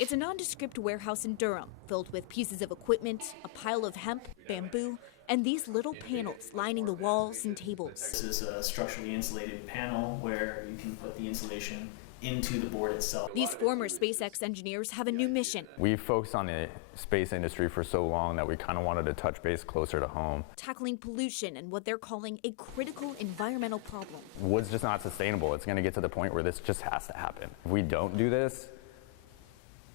It's a nondescript warehouse in Durham, filled with pieces of equipment, a pile of hemp, bamboo, and these little panels lining the walls and tables. This is a structurally insulated panel where you can put the insulation into the board itself. These former SpaceX engineers have a new mission. We've focused on the space industry for so long that we kind of wanted to touch base closer to home. Tackling pollution and what they're calling a critical environmental problem. Wood's just not sustainable. It's going to get to the point where this just has to happen. If we don't do this,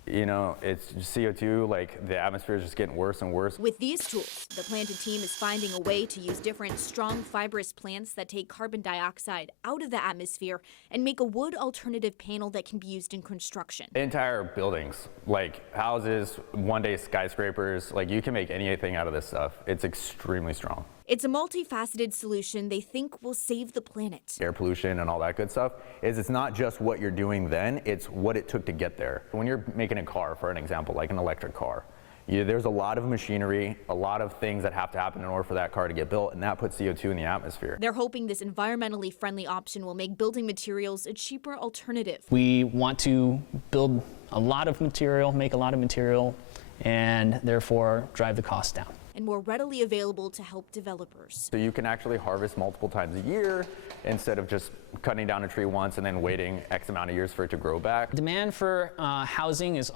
you know, it's CO2, like the atmosphere is just getting worse and worse. With these tools, the planted team is finding a way to use different strong fibrous plants that take carbon dioxide out of the atmosphere and make a wood alternative panel that can be used in construction. Entire buildings, like houses, one-day skyscrapers, like you can make anything out of this stuff. It's extremely strong. It's a multifaceted solution they think will save the planet. Air pollution and all that good stuff it's not just what you're doing then, it's what it took to get there. When you're making a car, for an example, like an electric car, there's a lot of machinery, a lot of things that have to happen in order for that car to get built, and that puts CO2 in the atmosphere. They're hoping this environmentally friendly option will make building materials a cheaper alternative. We want to build a lot of material, make a lot of material, and therefore drive the cost down. And more readily available to help developers. So you can actually harvest multiple times a year instead of just cutting down a tree once and then waiting X amount of years for it to grow back. Demand for housing is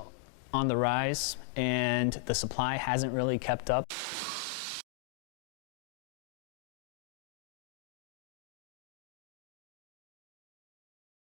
on the rise, and the supply hasn't really kept up.